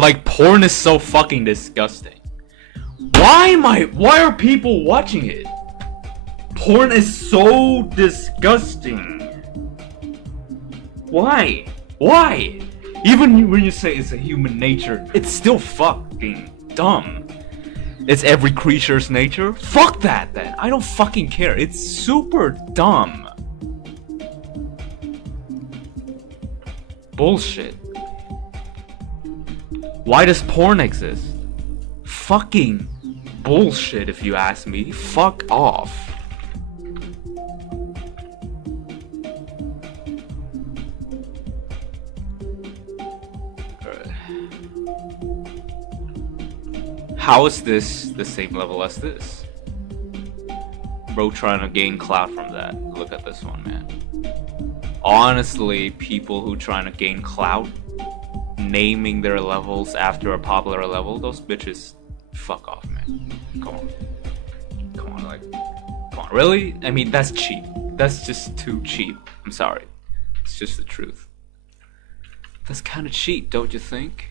Like, porn is so fucking disgusting. Why are people watching it? Porn is so disgusting. Why? Why? Even when you say it's a human nature, it's still fucking dumb. It's every creature's nature? Fuck that then. I don't fucking care. It's super dumb. Bullshit. Why does porn exist? Fucking bullshit if you ask me. Fuck off. How is this the same level as this? Bro trying to gain clout from that. Look at this one, man. Honestly, people who trying to gain clout, naming their levels after a popular level, those bitches, fuck off, man. Come on. Come on, like, come on. Really? I mean, that's cheap. That's just too cheap. I'm sorry. It's just the truth. That's kind of cheap, don't you think?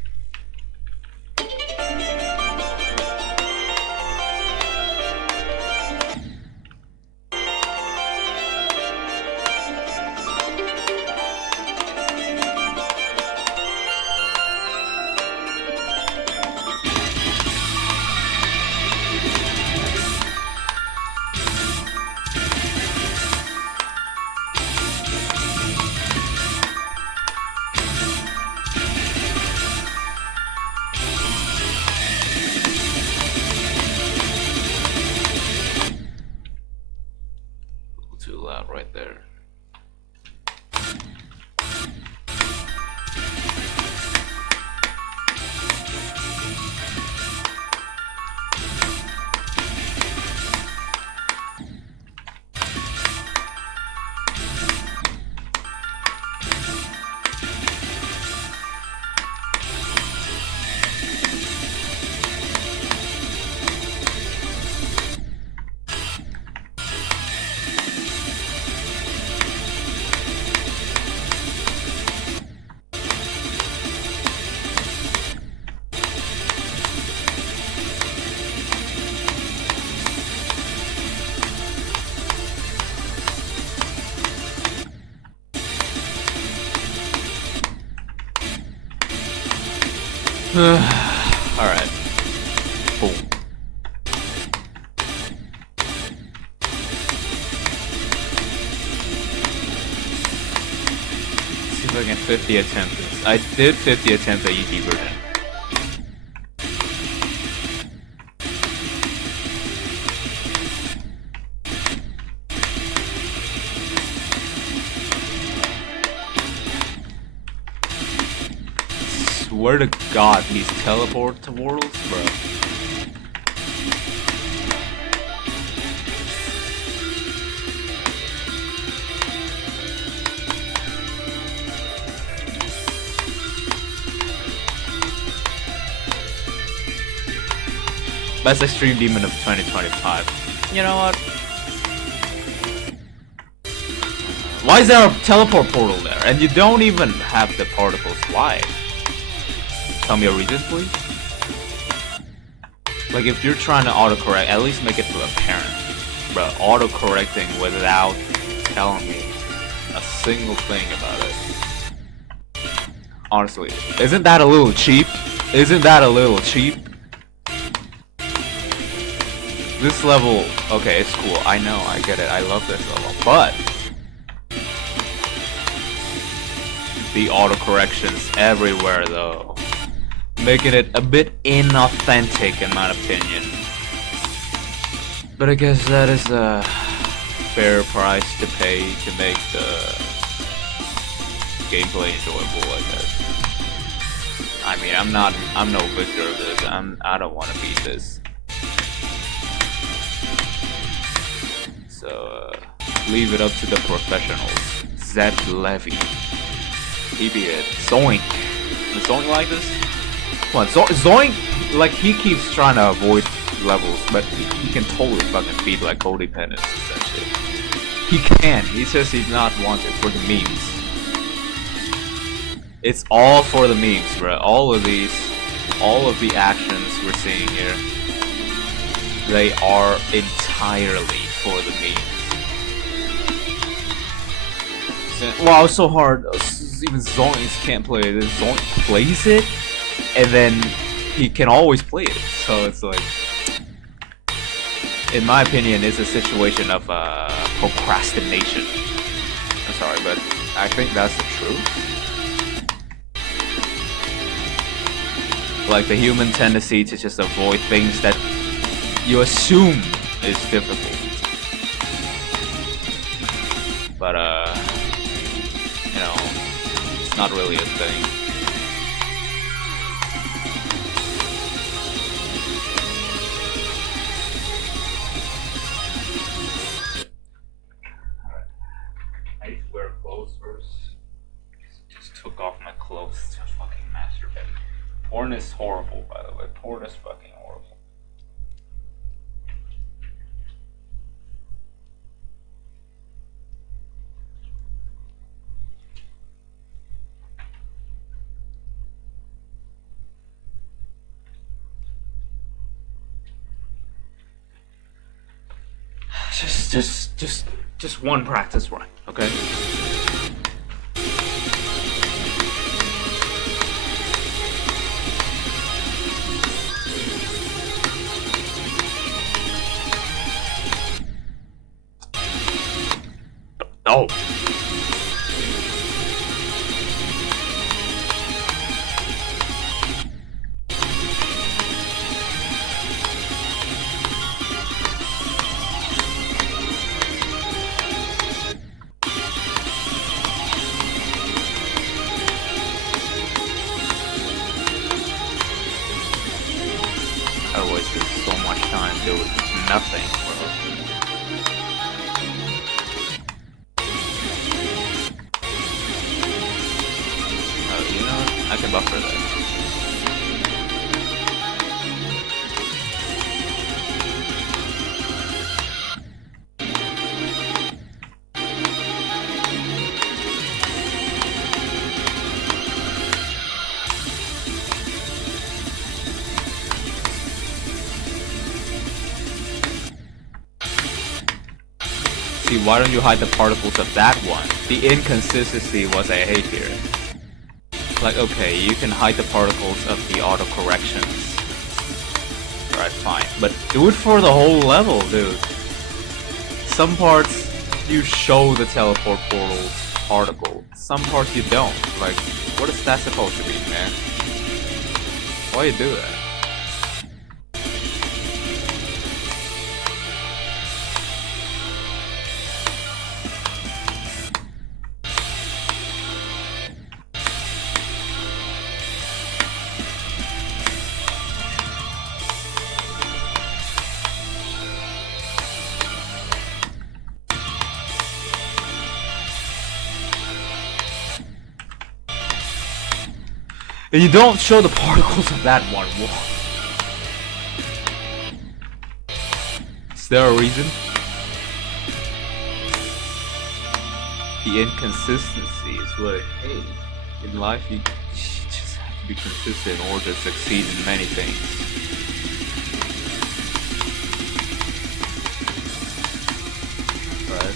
Too loud right there. Alright. Boom. See if I can 50 attempt this. I did 50 attempt the easy version. Swear to God, these teleport to worlds, bro. Best Extreme Demon of 2025. You know what? Why is there a teleport portal there? And you don't even have the particles. Why? Tell me a reason, please. Like, if you're trying to autocorrect, at least make it apparent. Bro, autocorrecting without telling me a single thing about it. Honestly, isn't that a little cheap? Isn't that a little cheap? This level, okay, it's cool. I know, I get it. I love this level, but the autocorrections everywhere, though, making it a bit inauthentic in my opinion. But I guess that is a fair price to pay to make the gameplay enjoyable, I guess. I mean, I'm no victor of this. I don't want to beat this. So leave it up to the professionals. Zed Levy. He be it. Zoink. Is Zoink like this? Come on, Zoink, like, he keeps trying to avoid levels, but he can totally fucking beat, like, codependence, essentially. He can, he says he's not wanted for the memes. It's all for the memes, bro. All of these all of the actions we're seeing here, they are entirely for the memes. Wow, it's so hard. Even Zoinks can't play it. Zoinks plays it, and then he can always play it. So it's like, in my opinion, it's a situation of procrastination. I'm sorry, but I think that's the truth. Like the human tendency to just avoid things that you assume is difficult. But you know, it's not really a thing. I need to wear clothes first. Just took off my clothes to fucking masturbate. Porn is horrible, by the way. Porn is fucking horrible. Just one practice run, okay? No. I wasted so much time doing nothing, bro. Oh, you know what? I can buffer that. See, why don't you hide the particles of that one? The inconsistency was I hate here. Like, okay, you can hide the particles of the auto-corrections. Alright, fine. But do it for the whole level, dude. Some parts, you show the teleport portal's particle. Some parts you don't. Like, what is that supposed to be, man? Why you do that? And you don't show the particles of that one wall. Is there a reason? The inconsistency is what I hate. In life, you just have to be consistent in order to succeed in many things. Right?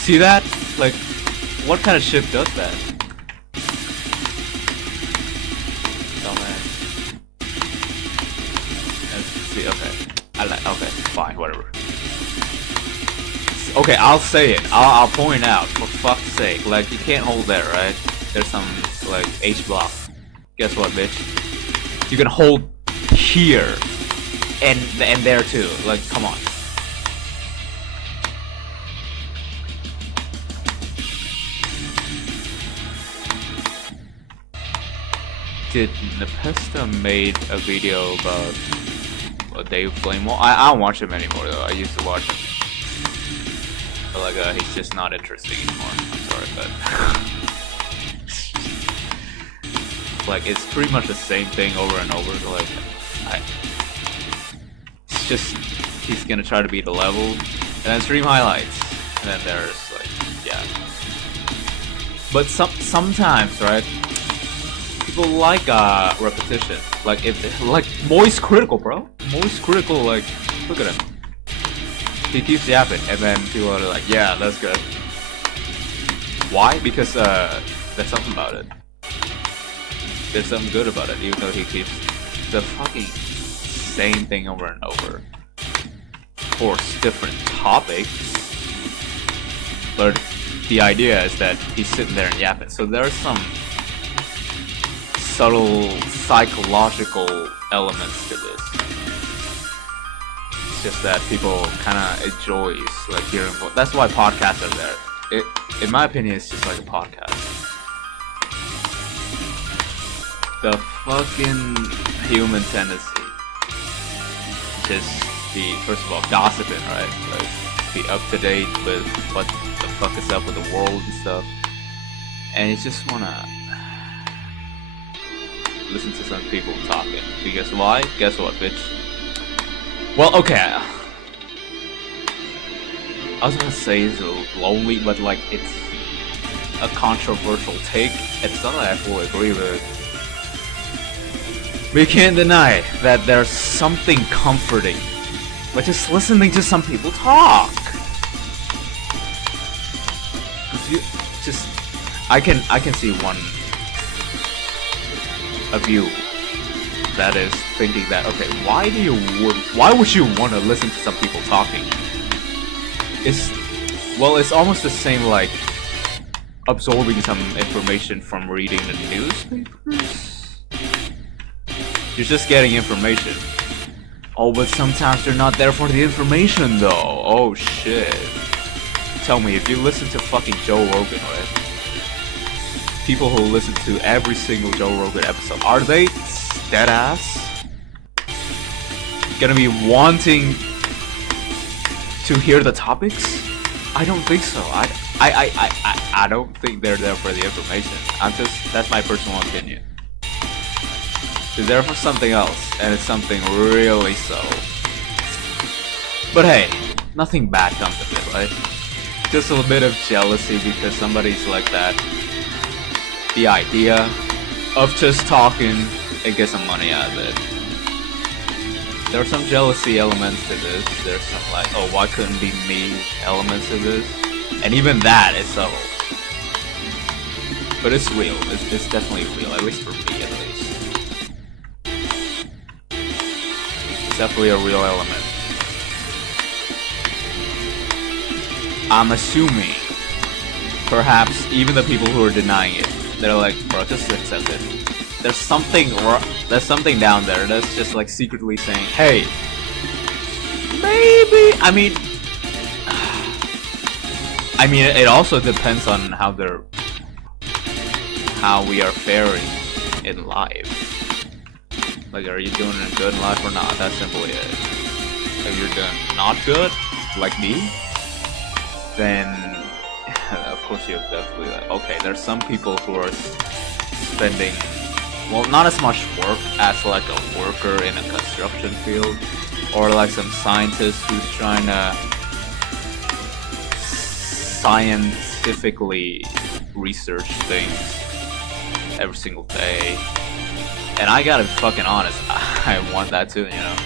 See that? Like, what kind of shit does that? Dumbass. Let's see, okay. Okay, fine, whatever. Okay, I'll say it. I'll point out, for fuck's sake. Like, you can't hold there, right? There's some, like, H block. Guess what, bitch? You can hold here. And there too. Like, come on. Did Nepesta made a video about Dave Flamewell. I don't watch him anymore though. I used to watch him, but like he's just not interesting anymore. I'm sorry, but like it's pretty much the same thing over and over. So, like it's just he's gonna try to beat the level and then stream highlights, and then there's like yeah. But sometimes, right? People like repetition. Like if like Moist Critical, bro. Moist Critical, like look at him. He keeps yapping, and then people are like, yeah, that's good. Why? Because there's something about it. There's something good about it, even though he keeps the fucking same thing over and over. Of course, different topics. But the idea is that he's sitting there and yapping. So there's some subtle psychological elements to this. It's just that people kind of enjoy like hearing. That's why podcasts are there. It, in my opinion, it's just like a podcast. The fucking human tendency, just be first of all gossiping, right? Like be up to date with what the fuck is up with the world and stuff, and you just wanna listen to some people talking. Because why? Guess what, bitch? Well, okay. I was gonna say it's lonely, but like it's a controversial take. It's something I fully agree with. We can't deny that there's something comforting, but just listening to some people talk. You just, I can see one of you that is thinking that, okay, why would you want to listen to some people talking? It's almost the same like absorbing some information from reading the newspapers. You're just getting information. Oh, but sometimes you're not there for the information though. Oh shit. Tell me, if you listen to fucking Joe Rogan, right? People who listen to every single Joe Rogan episode, are they dead ass gonna be wanting to hear the topics? I don't think so. I don't think they're there for the information. That's my personal opinion. They're there for something else, and it's something really subtle. But hey, nothing bad comes of it, right? Just a bit of jealousy because somebody's like that. The idea of just talking and get some money out of it. There are some jealousy elements to this. There's some like, oh, why couldn't be me elements to this? And even that is subtle. But it's real. It's definitely real, at least for me at least. It's definitely a real element. I'm assuming, perhaps even the people who are denying it, they're like, bro, just accept it. There's something down there that's just like secretly saying, hey, maybe. I mean, it also depends on how we are faring in life. Like, are you doing good in life or not? That's simply it. If you're doing not good, like me, then of course you're definitely like, okay, there's some people who are spending, well, not as much work as like a worker in a construction field, or like some scientist who's trying to scientifically research things every single day. And I gotta be fucking honest, I want that too, you know.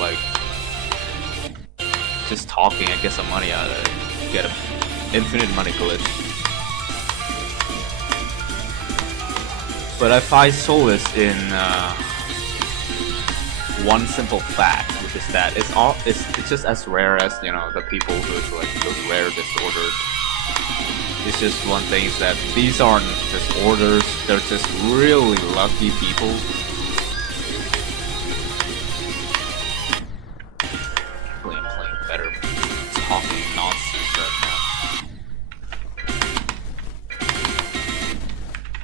Like, just talking and get some money out of it. Get an infinite money glitch. But I find solace in one simple fact, which is that it's just as rare as, you know, the people who's like those rare disorders. It's just one thing is that these aren't disorders, they're just really lucky people. I'm playing better talking nonsense right now.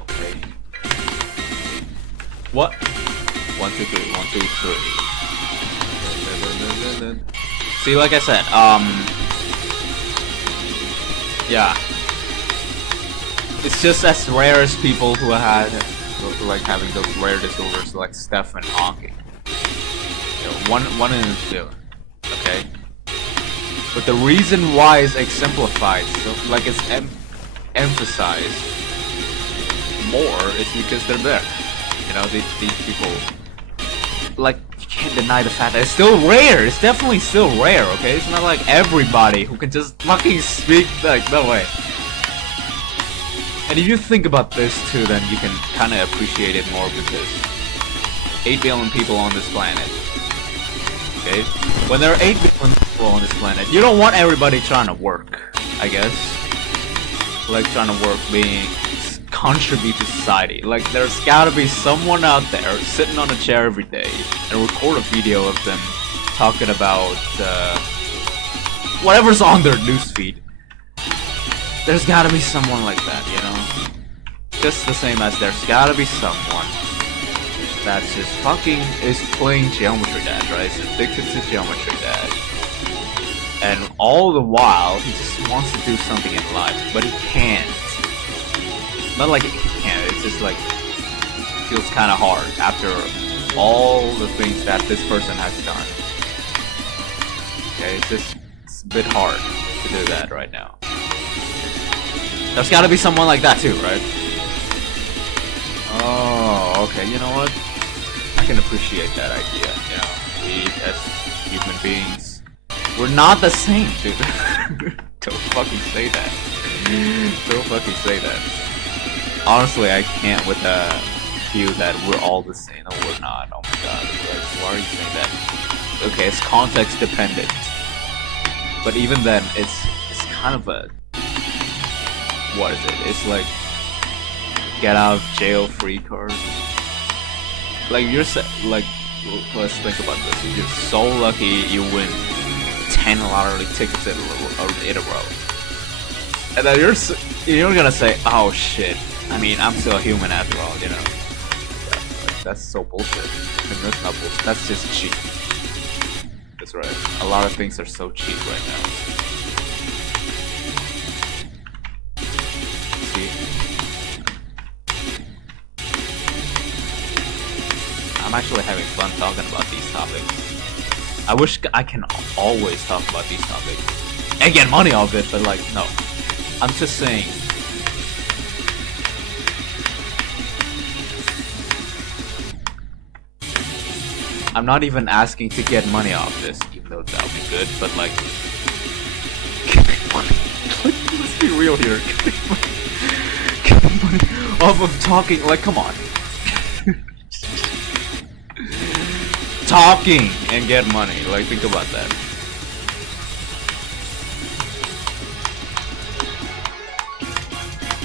Okay. What? 1, 2, 3, 1, 2, 3. See, like I said, yeah, it's just as rare as people who had like having those rare disorders like Stephen Hawking. You know, one in two. Okay, but the reason why is exemplified, so like it's emphasized more, is because they're there. You know, these people, like, you can't deny the fact that it's still rare. It's definitely still rare. Okay, it's not like everybody who can just fucking speak, like, no way. And if you think about this too, then you can kind of appreciate it more, because 8 billion people on this planet. Okay? When there are 8 billion people on this planet, you don't want everybody trying to work, I guess. Like, trying to work, contribute to society. Like, there's gotta be someone out there sitting on a chair every day and record a video of them talking about whatever's on their newsfeed. There's gotta be someone like that, you know? Just the same as there's gotta be someone that just fucking is playing Geometry Dash, right? Is addicted to Geometry Dash. And all the while, he just wants to do something in life, but he can't. Not like he can't, it's just like, it feels kinda hard after all the things that this person has done. Okay, it's a bit hard to do that right now. There's gotta be someone like that too, right? Oh, okay, you know what? I can appreciate that idea, you know? We, as human beings, we're not the same, dude. Don't fucking say that. Don't fucking say that. Honestly, I can't with the view that we're all the same. No, we're not. Oh my god. Like, why are you saying that? Okay, it's context dependent. But even then, it's kind of a... What is it? It's like get out of jail free card. Like like, let's think about this. You're so lucky you win 10 lottery tickets in a row, and then you're gonna say, "Oh shit! I mean, I'm still a human after all," you know? That's so bullshit. And that's not bullshit. That's just cheap. That's right. A lot of things are so cheap right now. I'm actually having fun talking about these topics. I wish I can always talk about these topics and get money off it, but like, no. I'm just saying. I'm not even asking to get money off this, even though that would be good, but like... Let's be real here. Get money off of talking, like, come on. Talking and get money, like, think about that.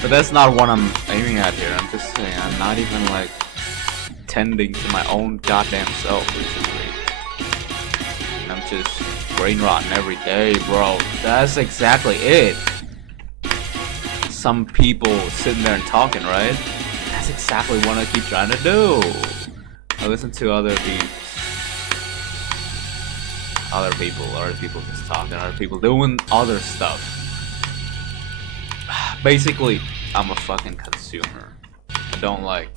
But that's not what I'm aiming at here. I'm just saying, I'm not even like tending to my own goddamn self recently. And I'm just brain rotting every day, bro. That's exactly it. Some people sitting there and talking, right? That's exactly what I keep trying to do. I listen to other people just talking, other people doing other stuff. Basically, I'm a fucking consumer. I don't like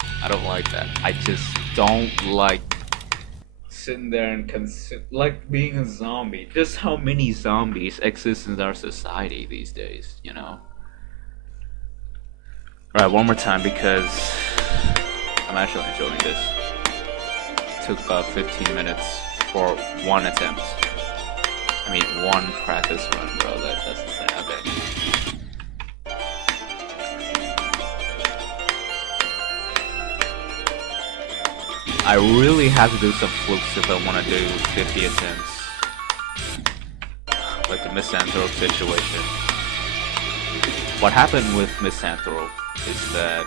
that. I just don't like sitting there and like being a zombie. Just how many zombies exist in our society these days, you know? Alright, one more time because I'm actually enjoying this. It took about 15 minutes for one attempt. I mean, one practice run, bro. That's insane. Okay. I really have to do some flukes if I want to do 50 attempts. Like the Misanthrope situation. What happened with Misanthrope is that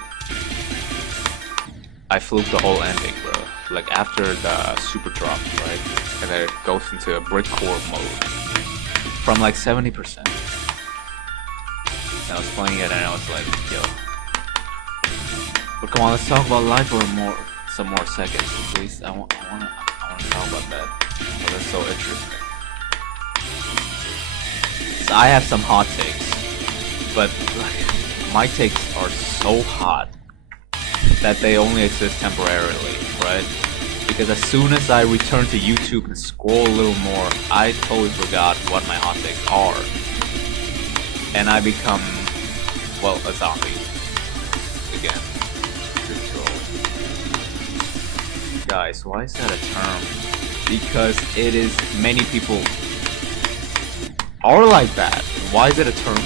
I fluked the whole ending, bro. Like after the super drop, right? And then it goes into a brick core mode. From like 70%. And I was playing it and I was like, yo. But come on, let's talk about life for more. some more seconds, please. I want to talk about that. Oh, that's so interesting. So I have some hot takes, but like, my takes are so hot that they only exist temporarily, right? Because as soon as I return to YouTube and scroll a little more, I totally forgot what my hot takes are. And I become, well, a zombie. Again. Guys, why is that a term? Because it is, many people are like that. Why is it a term?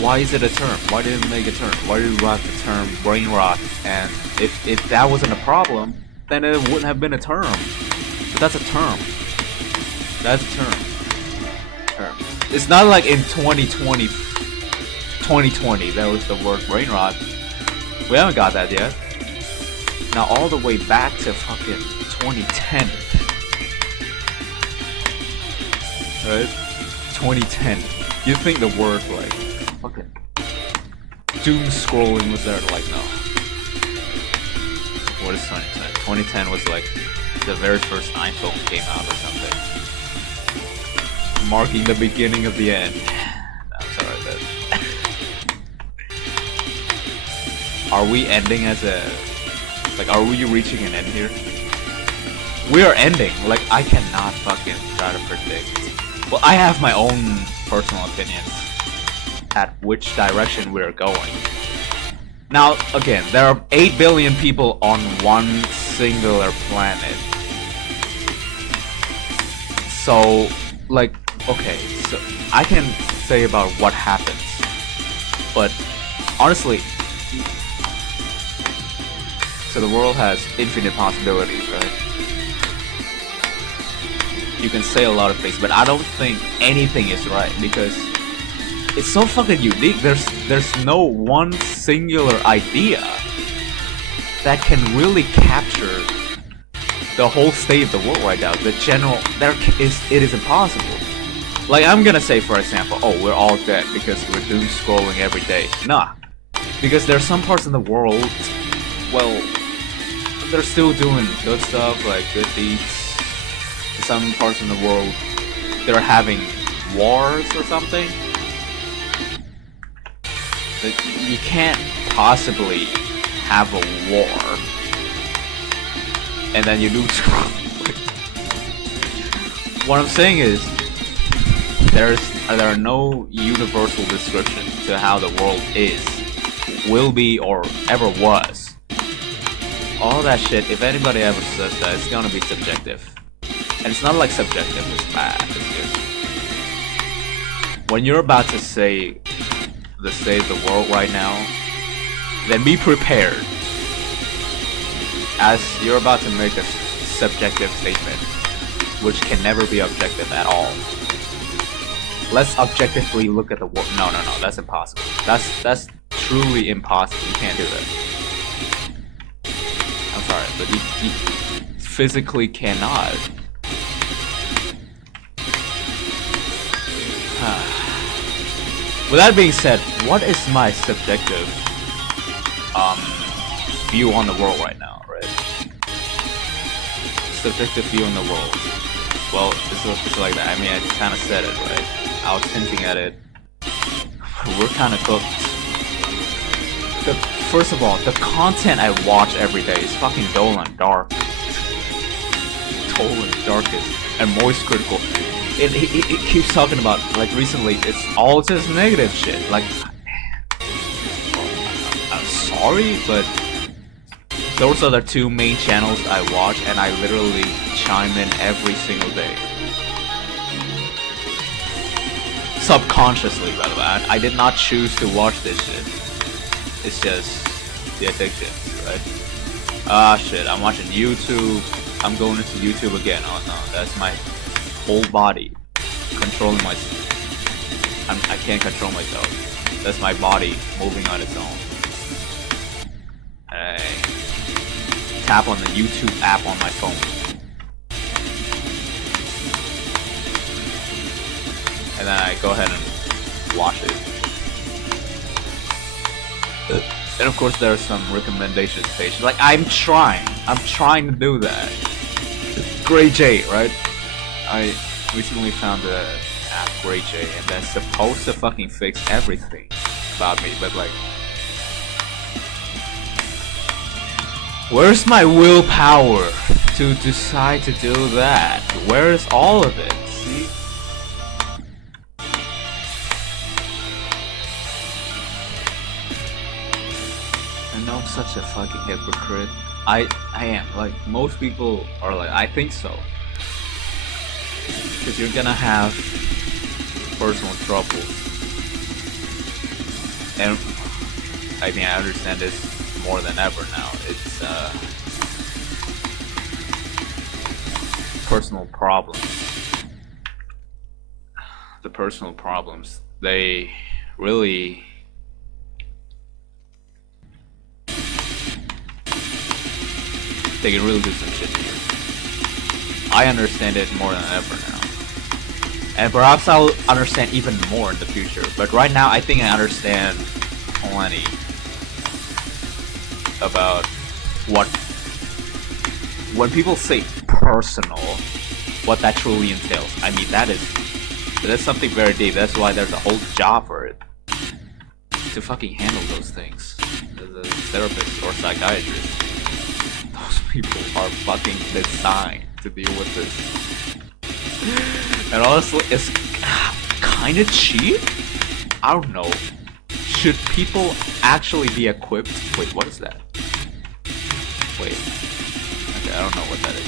Why is it a term? Why did it make a term? Why did we have the term brain rot? And if that wasn't a problem, then it wouldn't have been a term. But that's a term. That's a term. It's not like in 2020 there was the word brain rot. We haven't got that yet. Now all the way back to fucking 2010. Right? 2010. You think the word like fucking doom scrolling was there? Like, no. What is 2010? 2010 was like the very first iPhone came out or something, marking the beginning of the end. I'm sorry, but are we ending as a, like, are we reaching an end here? We are ending. Like, I cannot fucking try to predict. Well, I have my own personal opinions at which direction we're going. Now, again, there are 8 billion people on one singular planet. So, like, okay, so I can say about what happens, but honestly, so the world has infinite possibilities, right? You can say a lot of things, but I don't think anything is right because it's so fucking unique. There's no one singular idea that can really capture the whole state of the world right now. The general, it is impossible. Like, I'm gonna say, for example, oh, we're all dead because we're doom scrolling every day. Nah, because there's some parts in the world, well, they're still doing good stuff, like good deeds. Some parts in the world, they're having wars or something. You can't possibly have a war and then you do scroll. What I'm saying is, there are no universal descriptions to how the world is, will be, or ever was. All that shit, if anybody ever says that, it's gonna be subjective. And it's not like subjective is bad, it's just when you're about to say the state of the world right now, then be prepared, as you're about to make a subjective statement, which can never be objective at all. Let's objectively look at the world. No, that's impossible. That's truly impossible. You can't do that. I'm sorry, but you physically cannot. With that being said, what is my subjective view on the world right now, right? Subjective view on the world. Well, it's like that. I mean, I kind of said it, right? I was hinting at it. We're kind of cooked. First of all, the content I watch every day is fucking dull and dark. Dull and darkest and moist critical. It keeps talking about, like, recently, it's all just negative shit. Like, I'm sorry, but those are the 2 main channels I watch, and I literally chime in every single day. Subconsciously, by the way. I did not choose to watch this shit. It's just the addiction, right? Ah, shit, I'm watching YouTube. I'm going into YouTube again. Oh no, that's my whole body controlling myself. I can't control myself. That's my body moving on its own. I tap on the YouTube app on my phone. And then I go ahead and watch it. And of course, there are some recommendations pages. Like I'm trying to do that. Grey J, right? I recently found the app Grey J, and that's supposed to fucking fix everything about me. But like, where's my willpower to decide to do that? Where's all of it? See? I know I'm such a fucking hypocrite. I am. Like, most people are like, I think so. Because you're gonna have personal troubles. And, I mean, I understand this more than ever now. It's, personal problems. The personal problems, they really they can really do some shit to you. I understand it more than ever now. And perhaps I'll understand even more in the future. But right now, I think I understand plenty about what, when people say personal, what that truly entails. I mean, that's something very deep. That's why there's a whole job for it. To fucking handle those things. As a therapist or psychiatrist. Those people are fucking designed to deal with this. And honestly, it's kind of cheap? I don't know. Should people actually be equipped? Wait, what is that? Wait. Okay, I don't know what that is.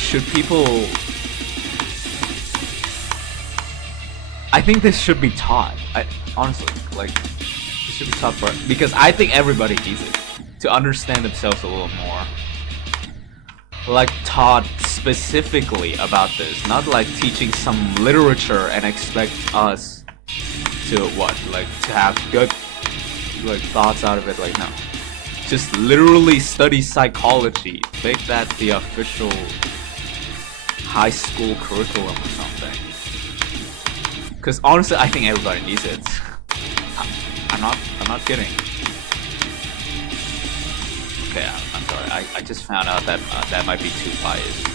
Should people... I think this should be taught. Honestly, like, it should be taught because I think everybody needs it to understand themselves a little more. Like, taught specifically about this, not like teaching some literature and expect us to what, like, to have good, like, thoughts out of it. Like, no, just literally study psychology, make that the official high school curriculum or something. Because honestly, I think everybody needs it. I'm not kidding. Okay, I'm sorry. I just found out that that might be too biased.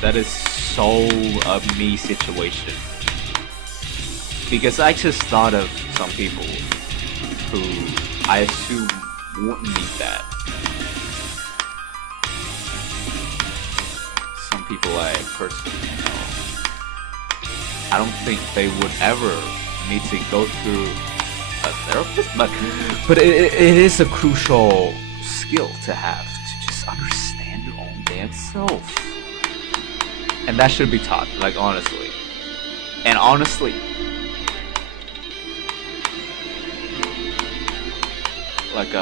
That is so a me situation. Because I just thought of some people who I assume wouldn't need that. Some people I personally know. I don't think they would ever need to go through a therapist, but it is a crucial skill to have, to just understand your own damn self. And that should be taught, like, honestly. And honestly, like,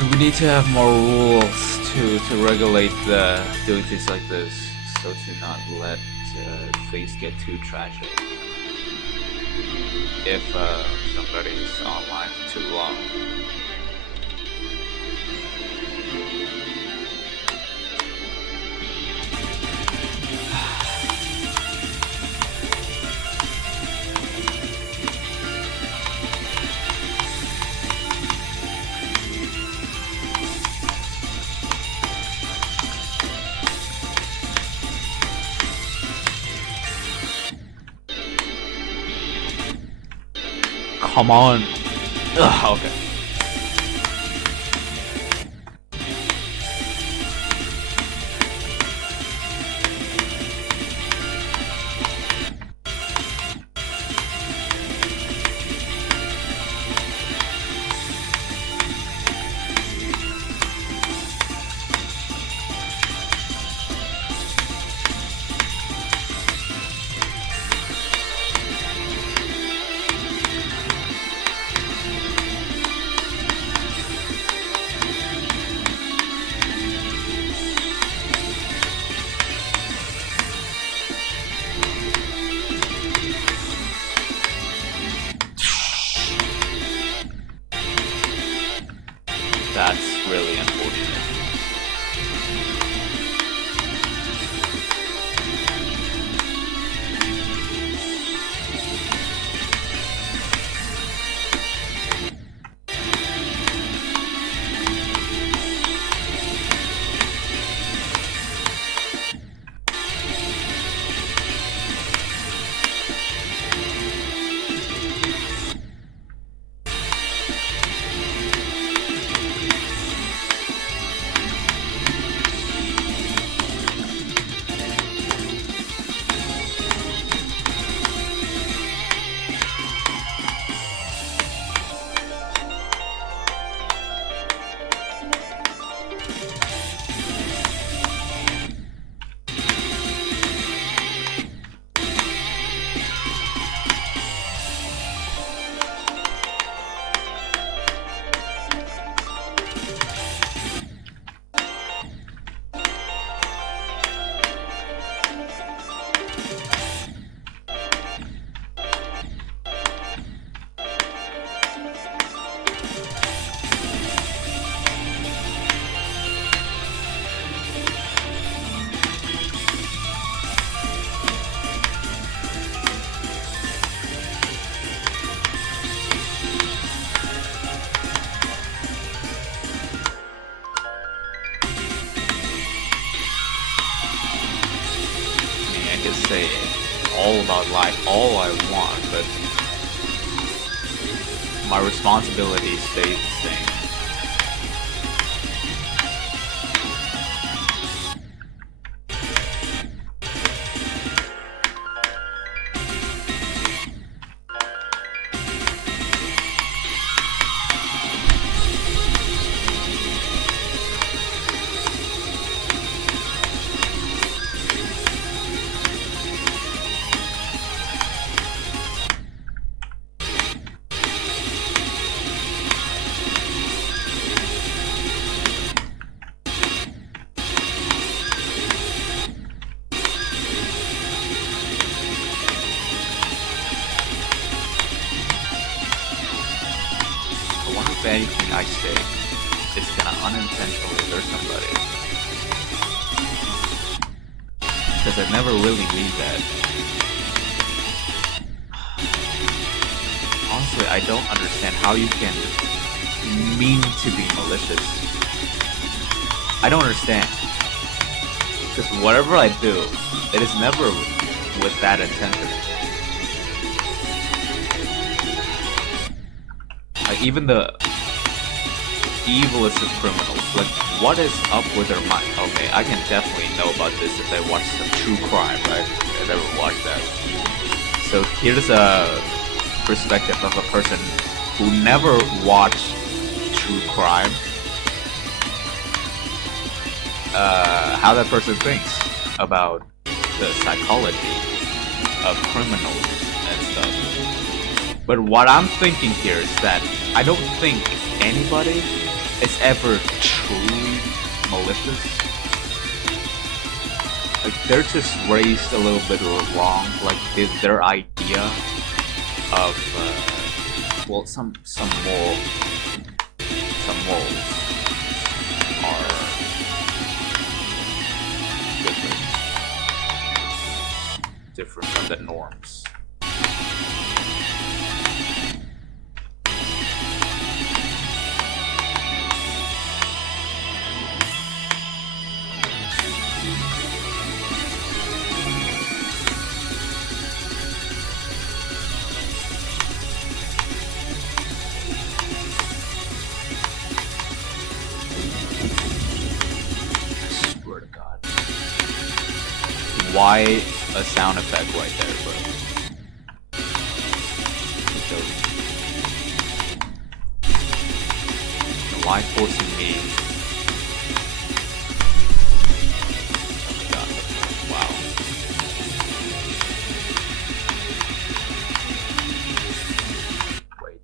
we need to have more rules to regulate doing things like this, so to not let things get too tragic. If somebody's online for too long. Come on. Ugh, okay. can say all about life all I want, but my responsibility stays the same. I wonder if anything I say is gonna unintentionally hurt somebody. Because I never really mean that. Honestly, I don't understand how you can mean to be malicious. I don't understand. Because whatever I do, it is never with that intention. Like, even the evilest of criminals, like, what is up with their mind? Okay, I can definitely know about this if I watch some true crime, right? I never watched that. So here's a perspective of a person who never watched true crime. How that person thinks about the psychology of criminals and stuff. But what I'm thinking here is that I don't think anybody is ever truly malicious. Like, they're just raised a little bit wrong. Like, their idea of well, some morals are different from the norms. I swear to God. Why a sound effect right there, bro? Why forcing me? Oh my God. Wow. Wait.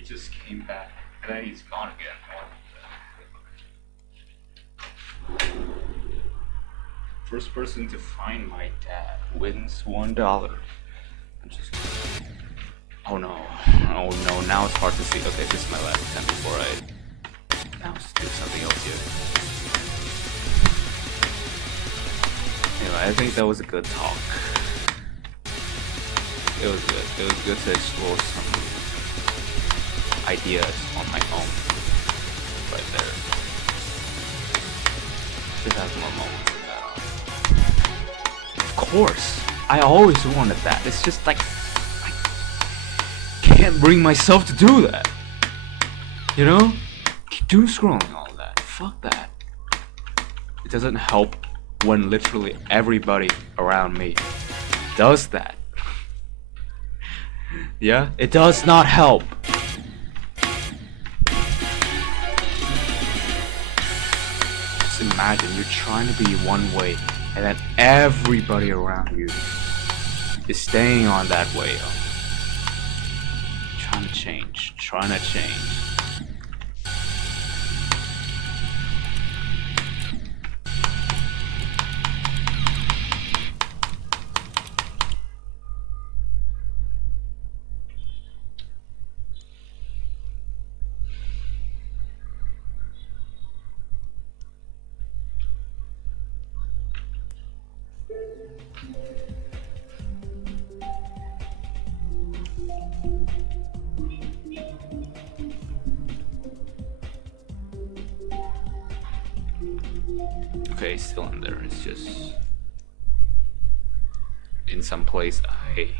He just came back, and then he's gone again. First person to find my dad wins $1. I'm just. Oh no. Oh no, now it's hard to see. Okay, this is my last attempt before I. Now let's do something else here. Anyway, I think that was a good talk. It was good. It was good to explore some ideas on my own. Right there. Just have more moments of that. Of course! I always wanted that. It's just like I can't bring myself to do that. You know? Keep doom scrolling all that. Fuck that. It doesn't help when literally everybody around me does that. Yeah? It does not help. Just imagine you're trying to be one way and then everybody around you is staying on that way. Trying to change. Okay, still in there. It's just in some place I